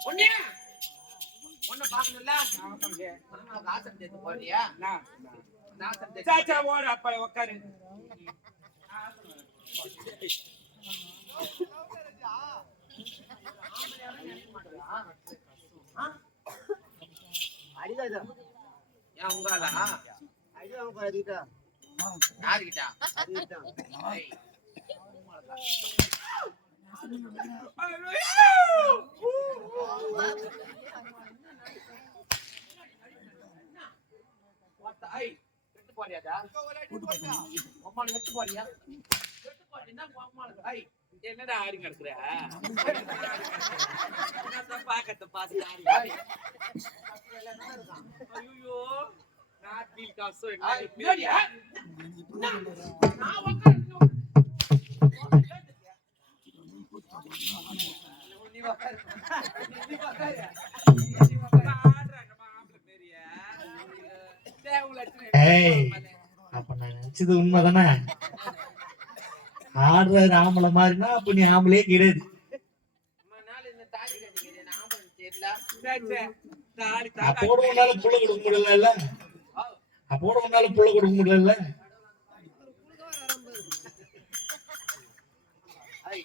ஒண்ணே ஒண்ணு பாக்கணும்ல நாசம் தேத்து போறியா சாச்சா ஓடு அப்ப உட்காரு ஏன் உங்காலா? யாருக்கிட்டா ஏய், what the- ஐய், வெட்டு போறியாடா? உம்மால வெட்டு போறியா? வெட்டு போறியா? உம்மால- ஐய், என்னடா ஆடி கிடக்குற ஐயோ நாட்டில் என்ன நீ உக்காரு. நீ உக்காரு. நீ உக்காரு. ஆடுறாங்க பெரிய ஏய். அப்ப நான் நினைச்சது உண்மைதானே? ஆடுற ஆம்பளை மாதிரினா அப்ப நீ ஆம்பளே கிடையாது. அப்போட உன்னால புள்ள கொடுக்க முடியல அப்போட உன்னால புள்ள கொடுக்க முடியல ஐய்,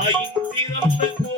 ஆயின் பிறந்த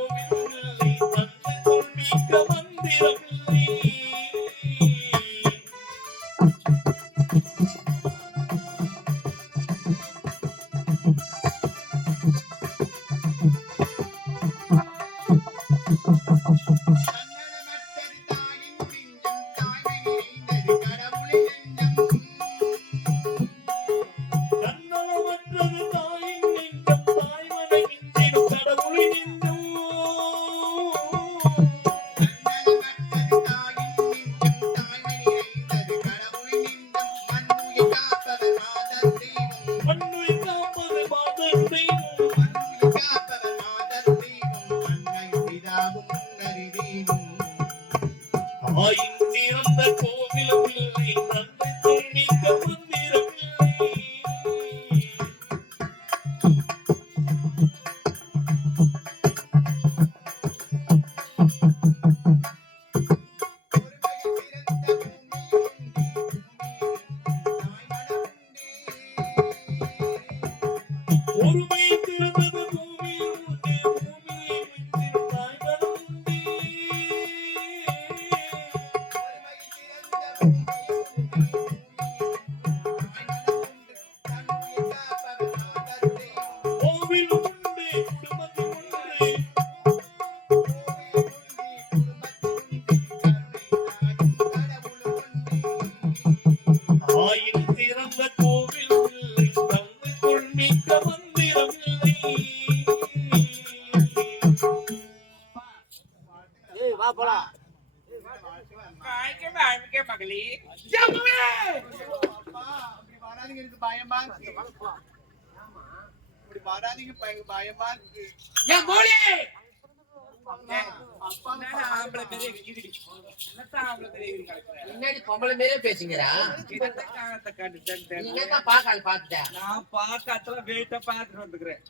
முன்னாடி பொம்பளை மாதிரியே பேசுங்கிறா இதெல்லாம் காலத்தை காட்டு தன் தன். நீங்க தான் பாக்கால் பாத்துட்டேன் நான் பாக்காத்துல வெயிட்ட பாத்துட்டு வந்துக்கிறேன்.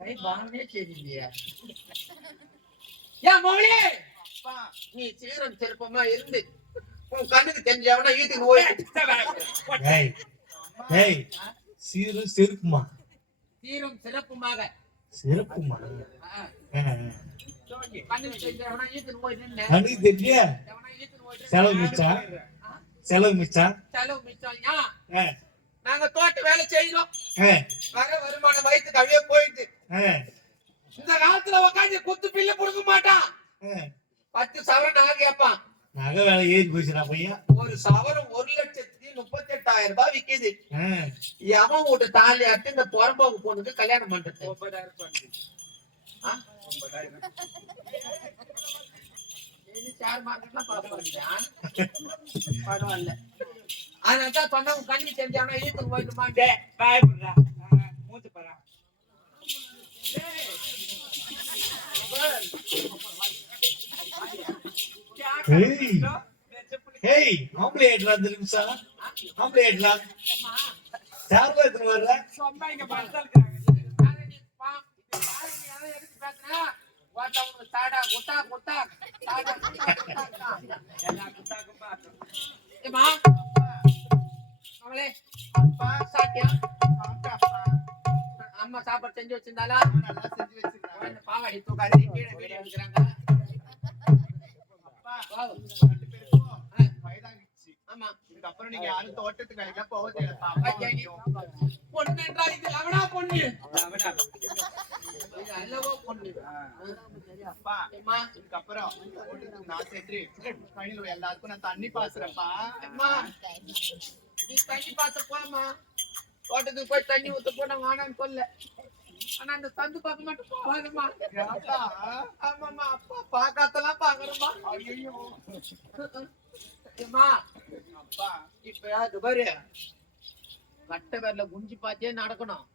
கை பானே சரியில்லையா? ஏன் மோளி நீ சீரம் சிறப்பமா இருந்து உன் கண்ணுக்கு தெரிஞ்சவனா வீட்டுக்கு போய் ஏய் ஏய் சீரு செருப்புமா? சீரம் சிறப்புமாக. செருப்புமா? ஆ, கண்ணுக்கு நின்னு செலவு மிச்சா? செலவு மிச்சம் செலவு ஆ, நாங்க தோட்ட வேலை செய்யறோம் வர வருமானம் வயிற்றுக்கு அழிய போயிடுது ஆ, இந்த காலத்துல உட்காந்து குத்து பில்லு கொடுக்க மாட்டான். பத்து சவரன் நகை கேட்பான். நகை வேலை ஏறி போச்சுடா பையன். ஒரு சவரம் ஒரு லட்சத்தி முப்பத்தி எட்டாயிரம் ரூபாய் விக்குது. ஆ, எவன் வீட்டு தாலி அட்டு இந்த புறம்போக்கு பொண்ணுக்கு கல்யாணம் பண்றது. பரவாயில்ல. அதனால தான் சொன்னவங்க கண்ணி தெரிஞ்சாங்கன்னா ஈத்துக்கு பயப்படுறா. ஆ, மூச்சு பாரா. ஏய். ஆம்பளை அந்த நிமிஷம். ஆம்பளை ஏட்ரா சார்பா எத்தனை வர்ற சும்மா இங்க படுத்தா இருக்காங்க. அம்மா சாப்பாடு செஞ்சு வச்சிருந்தாளா? குழந்தை பாவாடி தூக்காது கீழே வீடு எடுக்கிறாங்க. இதுக்கப்புறம் நீங்க யாரும் தோட்டத்துக்கு வேலைக்கு போக ஐயா, பொண்ணு என்றால் இது லவணா பொண்ணு அல்லவோ பொண்ணு அப்பா இதுக்கப்புறம் நான் சென்று கழிவு எல்லாருக்கும் நான் தண்ணி பாசுறேன்ப்பா அம்மா நீ தண்ணி பார்த்து போமா தோட்டத்துக்கு போய் தண்ணி ஊத்த போனா வேணாம்னு சொல்ல ஆனா அந்த சந்து பார்க்க மட்டும் போகாதம்மா? ஆமாம்மா அப்பா பாக்காத்தெல்லாம் பாக்குறோமா ஐயையோ. ஏம்மா அப்பா இப்ப அது பாரு குஞ்சு பாத்தியே நடக்கணும்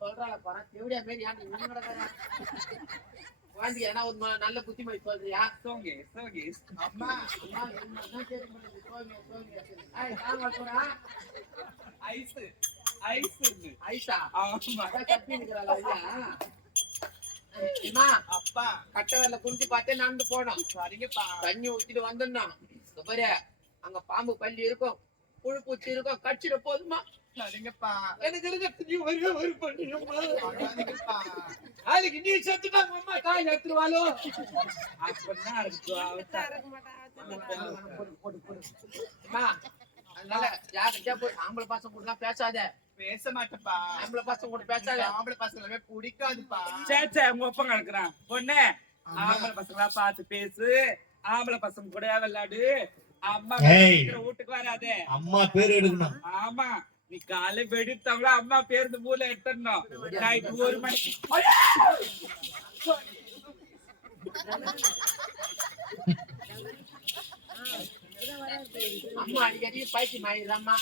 சொல்றாள பாரு தேவடியா மாரி ஏன் நீ கிடக்குற குழந்தைக்கு ஏன்னா ஒரு நல்ல புத்திமதி சொல்றியா சோங்கே சோங்கே அம்மா அம்மா. ஐஸ் ஐஸ் ஐசா அப்பா. கட்ட வேலை குஞ்சு பார்த்தே நடந்து போனோம். சரிங்கப்பா. தண்ணி ஊத்திட்டு வந்துடணும் பாரு அங்க பாம்பு பள்ளி இருக்கும் புழு பூச்சி இருக்கும் கடிச்சிட போதுமா சரிங்கப்பா. எனக்கு இருக்க. நாளைக்கு நீ செத்துட்டாங்க அம்மா காய் எடுத்துருவாளோ அப்படின்னா இருக்கு அதனால யார்கிட்டயா போய் ஆம்பளை பசங்க கூட பேசாத. பேச மாட்டேப்பா ஆம்பளை பசங்க கூட பேசாத. ஆம்பளை பசங்களவே பிடிக்காதுப்பா. சே சே உங்க ஒப்பம் கிடக்குறான் பொண்ணு ஆம்பளை பசங்களா பார்த்து பேசு. ஆம்பளை பசங்க கூட விளையாடு. அம்மா வீட்டுக்கு வராதே. அம்மா பேர் எடுக்கணும். ஆமா நீ காலை வெடித்தவள அம்மா பேருந்து மூல எடுத்துடணும். நைட் ஒரு மணிக்கு. அம்மா அடிக்கடி பைத்தியம் ஆயிடுறாம்மா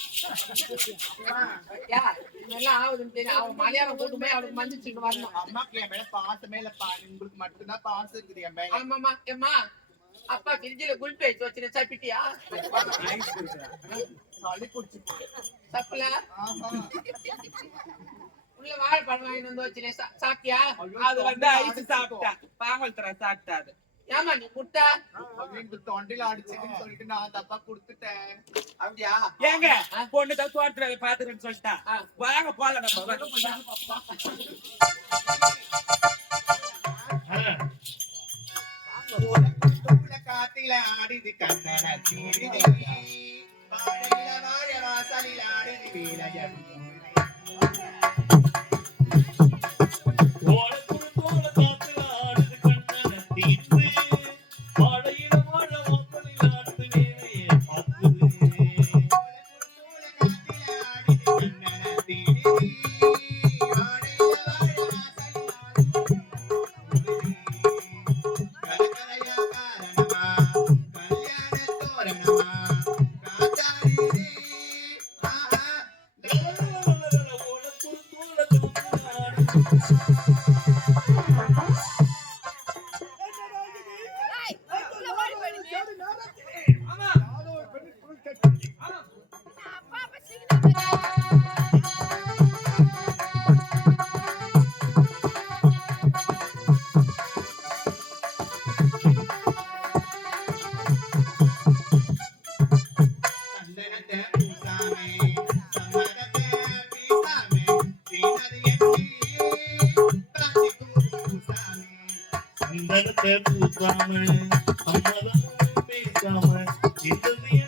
யா இதெல்லாம் ஆகுதுன்னு தெரியும் அவன் மலையாளம் கூட்டு போய் அவளுக்கு மன்னிச்சுட்டு வரணும் அம்மாக்கு என் மேல பாசமே இல்லப்பா. உங்களுக்கு மட்டும்தான் பாசம் இருக்குது என் மேல. ஆமாம்மா. ஏம்மா அப்பா ஃப்ரிட்ஜில் குல்பி வச்சு வச்சுன்னு சாப்பிட்டியா? ஆஹா. உள்ள வாழைப்பழம் வாங்கிட்டு வந்து வச்சுனே சாப்பிட்டியா? அது வந்து ஐஸ் சாப்பிட்டா. பாங்கல் தர சாப்பிட்டா அது. ஏமா நீ முட்டை அப்படின்னு தொண்டையில அடிச்சுன்னு சொல்லிட்டு நான் தப்பா கொடுத்துட்டேன். அப்படியா? ஏங்க பொண்ணு தான் வேலை பாத்துக்கிறேன்னு சொல்லிட்டா. வாங்க போலாம் நம்ம காத்தில ஆடிது கண்ணன தீரிதே வாழையில வாழ வாசலில் ஆடிது வீரஜம் ஆமா. சந்தனத்தை பூசாம சம்மதம் பேசாம இருந்தது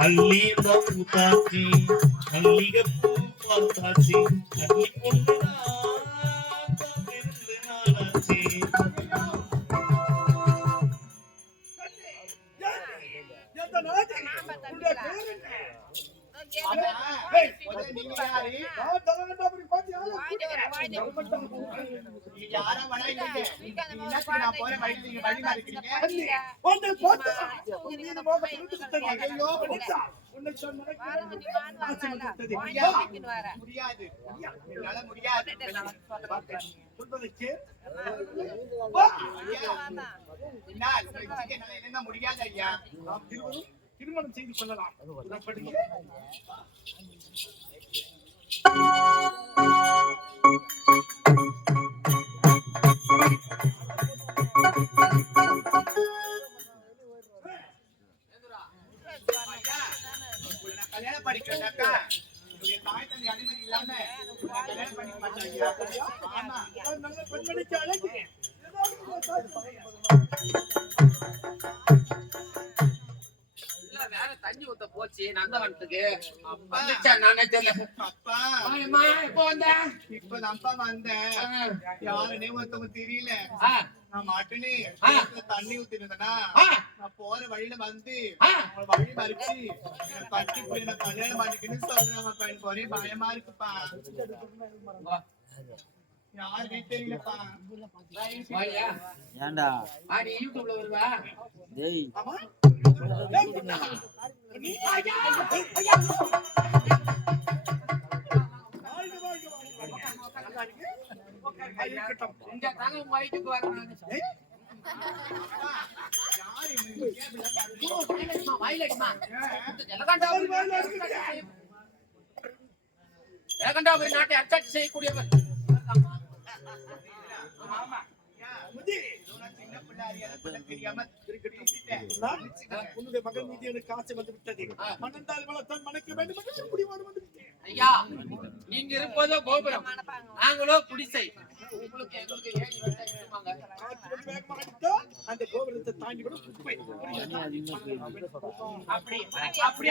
हल्ली बहुत हल्ली முடியாது முடியாது முடியாது ஐயா திருமணம் செய்து கொள்ளலாம். கல்யாணம் தந்தை அனுமதி இல்லாம கல்யாணம் பண்ணிக்க நான் நல்ல பெண்மணிக்கு அழகு தண்ணி ஊத்த போச்சு நந்தவனத்துக்கு. நானே அப்பா. வாயம்மா, எப்போ வந்த? இப்பதான்ப்பா வந்தேன். யாருன்னே ஒருத்தவங்க தெரியல. நான். கிணத்துல தண்ணி ஊத்திருந்தேனா ஆ, நான் போற வழியில வந்து வழி மறிச்சு கட்டி போய் என்ன கல்யாணம் பண்ணிக்கணும்னு சொல்றாங்கப்பா எனக்கு ஒரே பயமா இருக்குப்பா. யாருமே தெரியலப்பா. வாயா. ஏன்டா? ஆ, நீ யூடியூப்ல வருவா. டேய். ஜலகண்டாபுரி நாட்டை அரசாட்சி செய்யக்கூடியவர் ஆமா. ஏன்? உன்னுடைய மகன் மீது எனக்கு ஆசை வந்து விட்டது மணந்தால் வளர்த்தான் மணக்க வேண்டும் என்று முடிவாடு வந்து விட்டேன் ஐயா நீங்க இருப்பதோ கோபுரம். நாங்களோ குடிசை. உங்களுக்கு எங்களுக்கு ஏன் அந்த கோபுரத்தை தாண்டி குப்பை போயிடுது அப்படி. அப்படி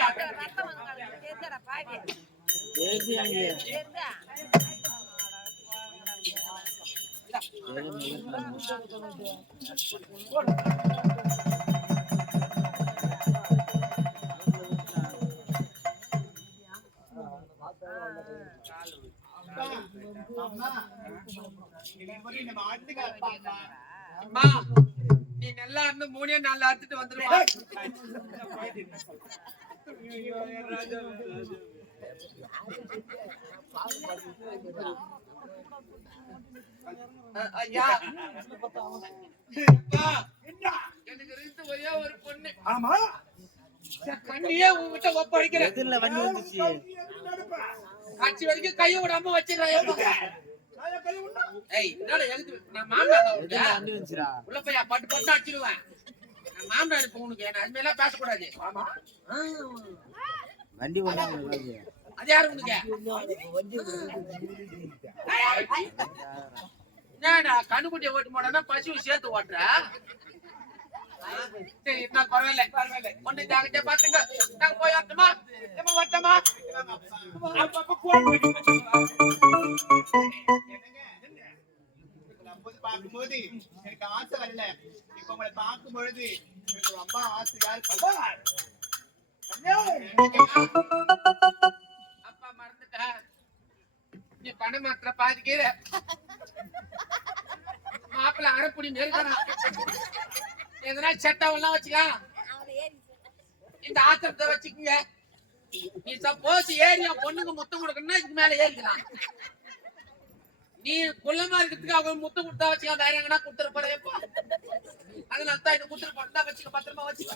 அம்மா, நீ நல்லா இருந்து மூணே நாள் அறுத்துட்டு வந்துருவா ஐயா எனக்கு இருந்து ஒரே ஒரு பொண்ணு. ஆமா? என் கண்ணியே உங்ககிட்ட ஒப்படைக்கிறேன் எதிரில் வண்டி வந்துச்சு? காட்சி வரைக்கும் கையை விடாம வச்சிடறேன்? ஏய் என்னடா எழுது நான் மாமனார் உள்ள போய் பட்டு பட்டு அடிச்சிடுவேன் நான் மாமனார் இப்ப உனக்கு. நான் அது மாதிரிலாம் பேசக்கூடாது. வண்டி அது யாரு உனக்கு? என்னடா கண்ணுக்குட்டியை ஓட்டு போடனா பசுவை சேர்த்து ஓட்டுற? சரி நான் பரவாயில்ல பரவாயில்ல. ஒண்ணு ஜாகிரதையா பாத்துங்க நாங்க போய் வரட்டுமா? நம்ம வரட்டுமா? போன் பார்க்கும்போது எனக்கு ஆசை வரல. இப்ப உங்களை பார்க்கும் பொழுது எனக்கு ரொம்ப ஆசையா அப்பா மறந்துட்டா. நீ பணம் மாத்திர பாதிக்கிற மாப்பிள்ள அரைப்புடி நெருக்கிறான் எதனா சட்டவெல்லாம் வச்சுக்கலாம் இந்த ஆத்திரத்தை வச்சுக்கோங்க. நீ சப்போஸ் ஏரியா பொண்ணுக்கு முத்தம் கொடுக்கணும்னா இதுக்கு மேல ஏறிக்கலாம். நீ குள்ளமா இருக்கிறதுக்கு அவங்க முத்தம் கொடுத்தா வச்சுக்கா வேற எங்கன்னா கொடுத்துட்டு போறேப்பா அதனால தான் இது கொடுத்துட்டு போறதா வச்சுக்க பத்திரமா வச்சுக்க.